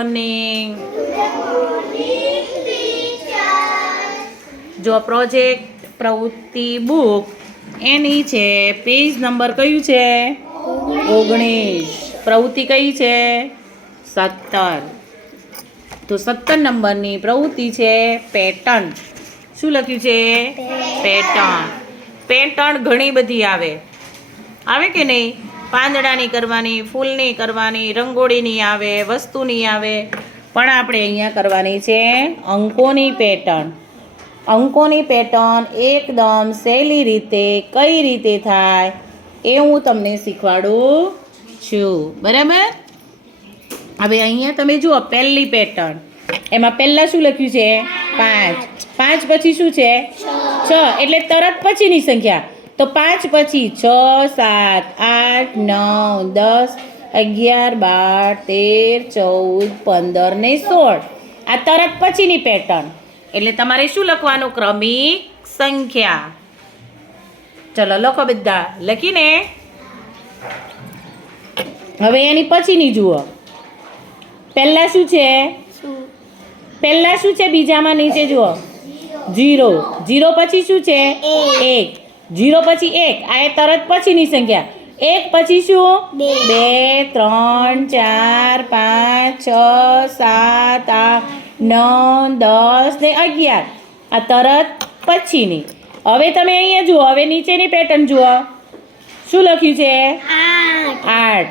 Morning. જો project પ્રવૃત્તિ book એની છે પેજ નંબર કયું છે 19. પ્રવૃત્તિ કઈ છે 17. તો 17 નંબરની પ્રવૃત્તિ છે પેટર્ન. શું લખ્યું છે પેટર્ન. પેટર્ન ઘણી બધી આવે કે નહીં? પાંદડાની કરવાની, ફૂલની કરવાની, રંગોળીની આવે, વસ્તુની આવે, પણ આપણે અહીંયા કરવાની છે અંકોની પેટર્ન. અંકોની પેટર્ન એકદમ સહેલી રીતે કઈ રીતે થાય એ હું તમને શીખવાડું છું. બરાબર? હવે અહીંયા તમે જુઓ પહેલી પેટર્ન. એમાં પહેલાં શું લખ્યું છે 5. 5 પછી શું છે 6, એટલે તરત પછીની સંખ્યા. તો 5 પછી 6, 7, 8, 9, 10, 11, 12, 13, 14, 15 ને 16. આ તરત પછીની પેટર્ન. એટલે તમારે શું લખવાનું? ક્રમિક સંખ્યા. ચલો લખો બધા. લખીને હવે એની પછીની જુઓ. પહેલા શું છે? પહેલા શું છે? બીજામાં નીચે જુઓ 0. 0 પછી શું છે 1. 0 પછી 1. આ એ તરત પછીની સંખ્યા. 1 પછી શું 2, 3, 4, 5, 6, 7, 8, 9, 10 ને 11. આ તરત પછીની. હવે તમે અહીંયા જુઓ. હવે નીચેની પેટર્ન જુઓ. શું લખ્યું છે 8.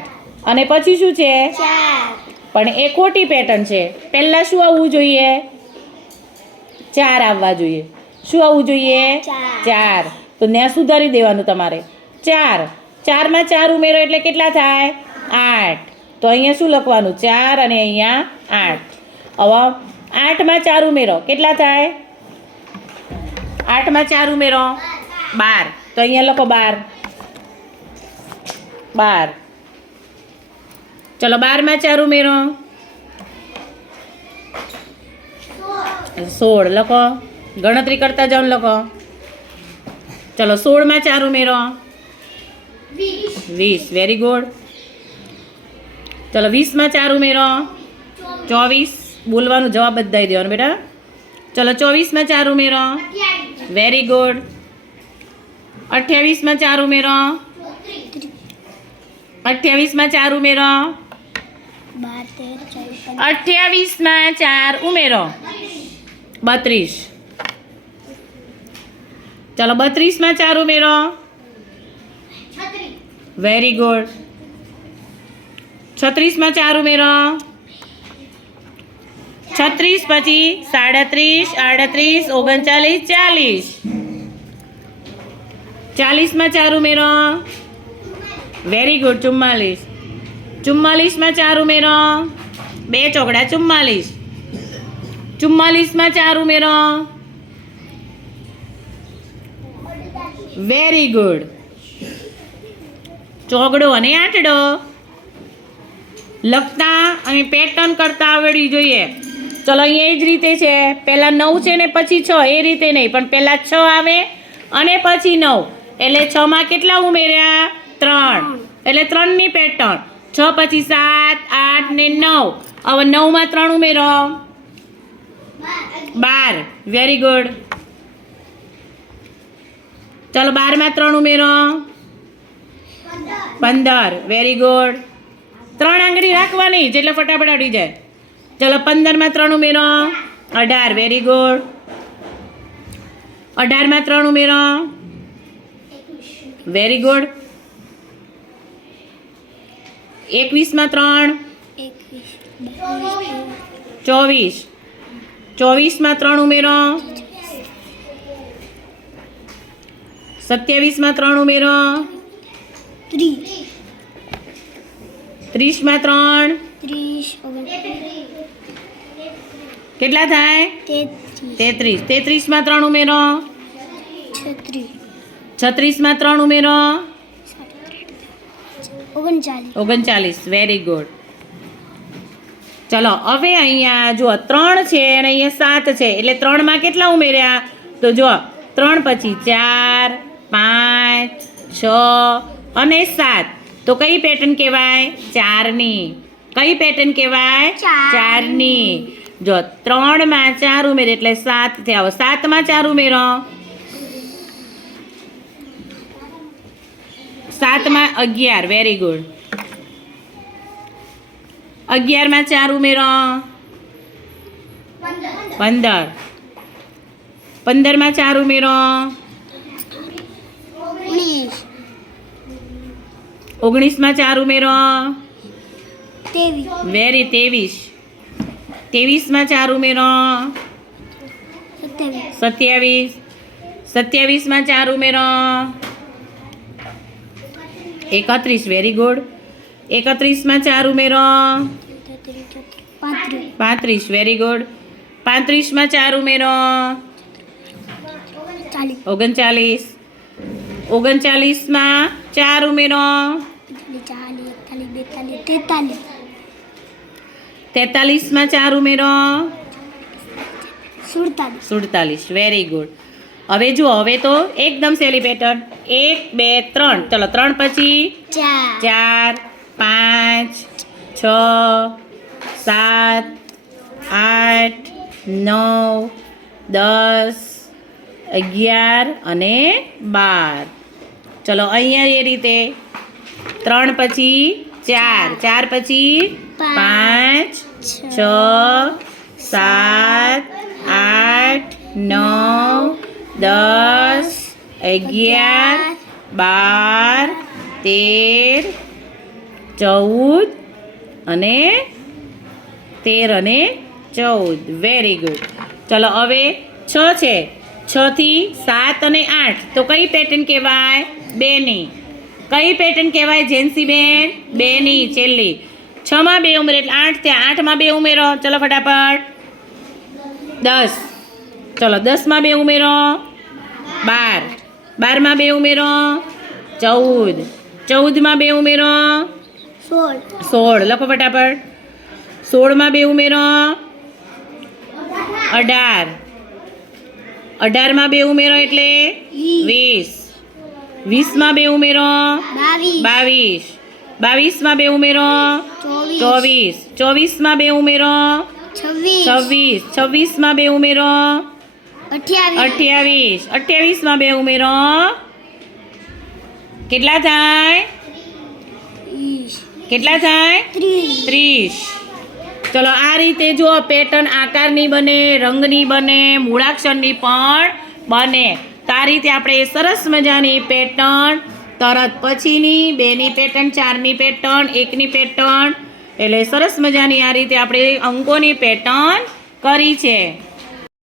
અને પછી શું છે 4. પણ એ ખોટી પેટર્ન છે. પહેલાં શું આવવું જોઈએ? 4 આવવા જોઈએ. શું આવવું જોઈએ 4. તો ત્યાં સુધારી દેવાનું તમારે. 4. 4માં 4 ઉમેરો એટલે કેટલા થાય 8. તો અહીંયા શું લખવાનું 4 અને અહીંયા 8. હવે 8માં 4 ઉમેરો કેટલા થાય? 8માં 4 ઉમેરો 12. તો અહીંયા લખો 12. 12. ચલો 12માં 4 ઉમેરો 16. લખો. ગણતરી કરતા જાઓ. લખો. ચલો 16માં 4 ઉમેરો 20. Very good. ચલો 20માં 4 ઉમેરો 24. બોલવાનું, જવાબ બધાઈ દેવાનું બેટા. ચલો 24માં 4 ઉમેરો. Very good. 28માં 4 ઉમેરો. 28માં 4 ઉમેરો. 28માં 4 ઉમેરો 32. ચલો 32માં 4 ઉમેરો. Very good. 36માં 4 ઉમેરો. 36 પછી 37, 38, 39, 40. 40માં 4 ઉમેરો. Very good. 44. 44માં 4 ઉમેરો. 2 ચોકડા 44. 44માં 4 ઉમેરો. Very good. ચોગડો અને આંટડો લખતા અને પેટર્ન કરતા આવડવી જોઈએ. ચલો અહીંયા એ જ રીતે છે. પહેલાં 9 છે ને પછી 6. એ રીતે નહીં, પણ પહેલાં 6 આવે અને પછી 9. એટલે 6માં કેટલા ઉમેર્યા 3. એટલે 3ની પેટર્ન. 6 પછી 7, 8 ને 9. હવે 9માં 3 ઉમેરો 12. Very good. ચલો 12માં 3 ઉમેરો 15. Very good. 3 આંગળી રાખવાની જેટલે ફટાફટ આવડી જાય. ચલો 15માં 3 ઉમેરો 18. Very good. 18માં 3 ઉમેરો. Very good. 21માં 3. 24. 24માં 3 ઉમેરો. 27માં 3 ઉમેરો. 30માં 3. કેટલા થાય 33. 33માં 3 ઉમેરો. 36માં 3 ઉમેરો. 39. Very good. ચલો હવે અહીંયા જો 3 છે અને અહીંયા 7 છે. એટલે 3માં કેટલા ઉમેર્યા? તો જો 3 પછી 4, 5, 6 અને 7. તો કઈ પેટર્ન કહેવાય 4ની. કઈ પેટર્ન કહેવાય? ચાર. ચારની. જો 3 માં 4 ઉમેરે એટલે 7 થયા. હવે 7 માં 4 ઉમેરો. 7 માં 11. Very good. 11 માં 4 ઉમેરો. 15. 15 માં 4 ઉમેરો. 19 માં 4 ઉમેરો. 23. વેરી 23. 23 માં 4 ઉમેરો. 27. 27 માં 4 ઉમેરો. 31. Very good. 31 માં 4 ઉમેરો. 35. Very good. 35 માં 4 ઉમેરો. 39. 39 માં 4 ઉમેરો. 43 માં 4 ઉમેરો. 47. Very good. હવે જુઓ, હવે તો એકદમ સહેલી પેટર્ન. 1 2 3. ચલો 3 પછી 4 5 6 7 8 9 10 11 અને 12. ચલો અહીંયા એ રીતે 3 પછી 4 4 પછી 5 6 7 8 9 10 11 12 13 14 અને 13 અને 14. Very good. ચલો હવે 6 છે. 6 થી 7 અને 8 તો કઈ પેટર્ન કહેવાય? 2 ની. કઈ પેટર્ન કહેવાય જેન્સીબેન? 2 ની છેલ્લી. 6 માં 2 ઉમેરો એટલે 8 થયા. 8 માં 2 ઉમેરો. ચલો ફટાફટ. 10. ચલો 10 માં 2 ઉમેરો. 12. 12 માં 2 ઉમેરો. 14. 14 માં 2 ઉમેરો. 16. લખો ફટાફટ. 16 માં 2 ઉમેરો. 18. 18 માં 2 ઉમેરો એટલે 20. 20 માં 2 ઉમેરો. 22. 22 માં 2 ઉમેરો. 24. 24 માં 2 ઉમેરો. 26. 26 માં 2 ઉમેરો. 28. 28 માં 2 ઉમેરો. કેટલા થાય? કેટલા થાય? 30. ચલો આ રીતે જો પેટર્ન આકારની બને, રંગની બને, મૂળાક્ષરની પણ બને. તો આ રીતે આપણે સરસ મજાની પેટર્ન, તરત પછીની, 2ની પેટર્ન, 4ની પેટર્ન, 1ની પેટર્ન, એટલે સરસ મજાની આ રીતે આપણે અંકોની પેટર્ન કરી છે.